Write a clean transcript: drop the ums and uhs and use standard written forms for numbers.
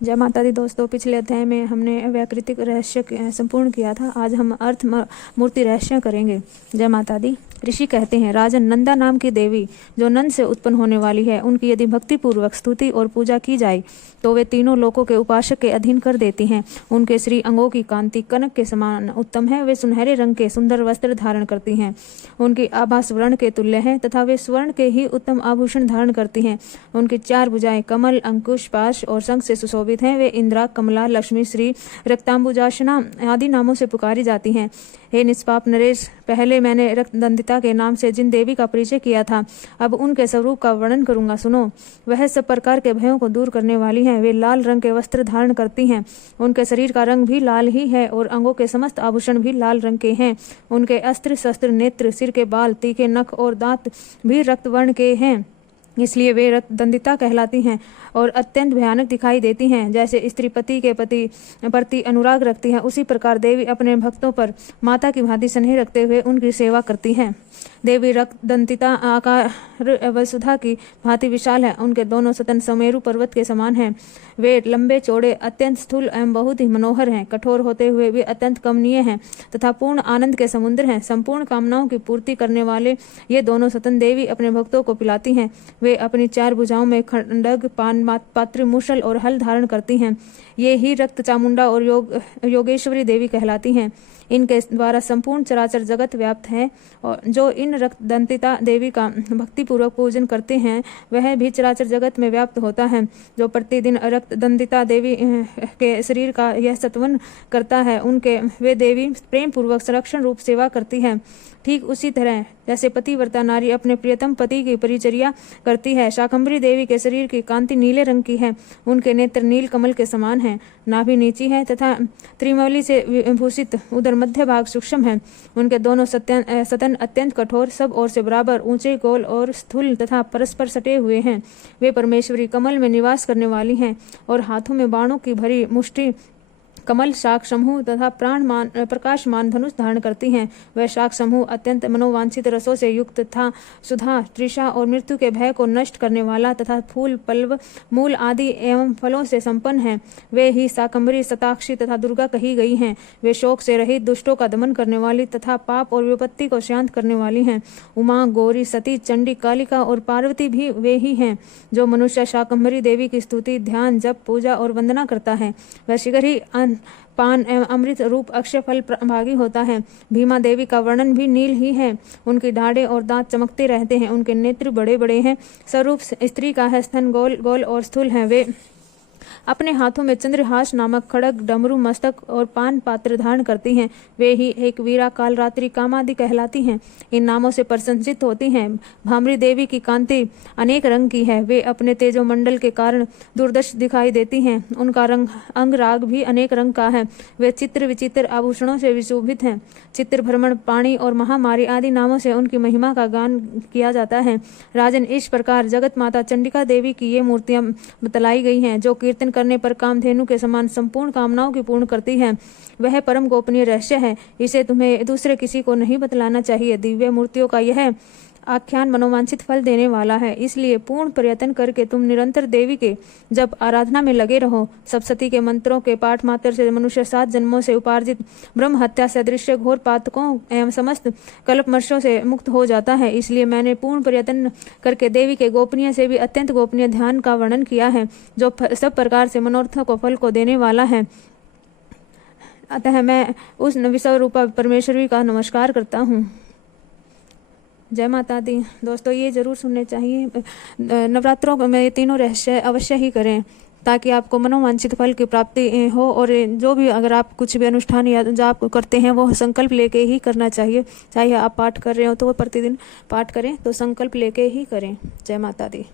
जय माता दी दोस्तों, पिछले अध्याय में हमने व्याकृतिक रहस्य संपूर्ण किया था। आज हम अर्थ मूर्ति रहस्य करेंगे। जय माता दी। ऋषि कहते हैं, राजन, नंदा नाम की देवी जो नंद से उत्पन्न होने वाली है, उनकी यदि भक्ति पूर्वक स्तुति और पूजा की जाए तो वे तीनों लोकों के उपासक के अधीन कर देती हैं। उनके श्री अंगों की कांति कनक के समान उत्तम है। वे सुनहरे रंग के सुंदर वस्त्र धारण करती हैं। उनकी आभा स्वर्ण के तुल्य है तथा वे स्वर्ण के ही उत्तम आभूषण धारण करती हैं। उनकी 4 भुजाएं कमल, अंकुश, पाश और शंख से सुशोभित हैं। वे इंद्रा, कमला, लक्ष्मी, श्री, रक्तांबुजासना आदि नामों से पुकारी जाती हैं। हे निष्पाप नरेश, पहले मैंने रक्तदंतिता के नाम से जिन देवी का परिचय किया था, अब उनके स्वरूप का वर्णन करूंगा, सुनो। वह सब प्रकार के भयों को दूर करने वाली हैं। वे लाल रंग के वस्त्र धारण करती हैं। उनके शरीर का रंग भी लाल ही है और अंगों के समस्त आभूषण भी लाल रंग के हैं। उनके अस्त्र, शस्त्र, नेत्र, सिर के बाल, तीखे नख और दांत भी रक्त वर्ण के हैं, इसलिए वे रक्तदंतिता कहलाती हैं और अत्यंत भयानक दिखाई देती हैं। जैसे स्त्री पति के प्रति अनुराग रखती है, उसी प्रकार देवी अपने भक्तों पर माता की भांति स्नेह रखते हुए उनकी सेवा करती हैं। देवी रक्तदंतिता आकार वसुधा की भांति विशाल है। उनके दोनों स्तन सुमेरु पर्वत के समान हैं। वे लंबे चौड़े, अत्यंत स्थूल एवं बहुत ही मनोहर हैं। कठोर होते हुए वे अत्यंत कमनीय हैं तथा पूर्ण आनंद के समुद्र हैं। संपूर्ण कामनाओं की पूर्ति करने वाले ये दोनों स्तन देवी अपने भक्तों को पिलाती हैं। वे अपनी 4 भुजाओं में खड्ग, पान पात्र, मूसल और हल धारण करती हैं। ये ही रक्त चामुंडा और योगेश्वरी देवी कहलाती हैं। इनके द्वारा संपूर्ण चराचर जगत व्याप्त है और जो इन रक्तदंतिता देवी का भक्ति पूर्वक पूजन करते हैं, वह भी चराचर जगत में व्याप्त होता है। जो प्रतिदिन रक्तदंतिता देवी के शरीर का यह सत्वन करता है, उनके वे देवी प्रेम पूर्वक संरक्षण रूप सेवा करती है। ठीक उसी तरह जैसे पतिव्रता नारी अपने प्रियतम पति की परिचर्या करती है। शाकंभरी देवी के शरीर की कांति नीले रंग की है। उनके नेत्र नील कमल के समान हैं। नाभि नीची है तथा त्रिमौली से विभूषित उदर मध्य भाग सूक्ष्म है। उनके दोनों सतन अत्यंत कठोर, सब ओर से बराबर, ऊंचे, गोल और स्थूल तथा परस्पर सटे हुए हैं। वे परमेश्वरी कमल में निवास करने वाली हैं और हाथों में बाणों की भरी मुष्टि कमल शाख समूह तथा प्रकाशमान धनुष धारण करती हैं। वह शाख समूह अत्यंत मनोवांछित रसों से युक्त तथा सुधा, तृषा और मृत्यु के भय को नष्ट करने वाला तथा फूल, पल्लव, मूल आदि एवं फलों से संपन्न है। वे ही शाकंभरी, शताक्षी तथा दुर्गा कही गई हैं। वे शोक से रहित, दुष्टों का दमन करने वाली तथा पाप और विपत्ति को शांत करने वाली हैं। उमा, गौरी, सती, चंडी, कालिका और पार्वती भी वे ही हैं। जो मनुष्य शाकंभरी देवी की स्तुति, ध्यान, जप, पूजा और वंदना करता है, वह शीघ्र ही पान एवं अमृत रूप अक्षय फल भागी होता है। भीमा देवी का वर्णन भी नील ही है। उनकी दाढ़ें और दांत चमकते रहते हैं। उनके नेत्र बड़े बड़े हैं। स्वरूप स्त्री का है। स्तन गोल गोल और स्थूल है। वे अपने हाथों में चंद्रहास नामक खड़ग, डमरू, मस्तक और पान पात्र धारण करती हैं। वे ही एक वीरा, काल रात्रि, कामादि कहलाती हैं। इन नामों से प्रशंसित होती हैं। भामरी देवी की कांति अनेक रंग की है। वे अपने तेजोमंडल के कारण दुर्दश दिखाई देती हैं। उनका रंग अंग राग भी अनेक रंग का है। वे चित्र विचित्र आभूषणों से विशोभित हैं। चित्र भ्रमण, पाणी और महामारी आदि नामों से उनकी महिमा का गान किया जाता है। राजन, इस प्रकार जगत माता चंडिका देवी की ये मूर्तियां बतलाई गई हैं, जो कीर्तन करने पर कामधेनु के समान संपूर्ण कामनाओं की पूर्ण करती है। वह परम गोपनीय रहस्य है। इसे तुम्हें दूसरे किसी को नहीं बतलाना चाहिए। दिव्य मूर्तियों का यह आख्यान मनोवांछित फल देने वाला है। इसलिए पूर्ण प्रयत्न करके तुम निरंतर देवी के जब आराधना में लगे रहो। सप्तशती के मंत्रों के पाठ मात्र से मनुष्य 7 जन्मों से उपार्जित ब्रह्म हत्या सदृश घोर पातकों एवं समस्त कल्पमर्षों से मुक्त हो जाता है। इसलिए मैंने पूर्ण प्रयत्न करके देवी के गोपनीय से भी अत्यंत गोपनीय ध्यान का वर्णन किया है, जो सब प्रकार से मनोरथों को फल को देने वाला है। अतः मैं उस विश्व रूपा परमेश्वरी का नमस्कार करता हूँ। जय माता दी। दोस्तों, ये जरूर सुनने चाहिए। नवरात्रों में ये तीनों रहस्य अवश्य ही करें, ताकि आपको मनोवांछित फल की प्राप्ति हो। और जो भी अगर आप कुछ भी अनुष्ठान या जाप करते हैं, वो संकल्प लेके ही करना चाहिए। चाहे आप पाठ कर रहे हो तो वो प्रतिदिन पाठ करें, तो संकल्प लेके ही करें। जय माता दी।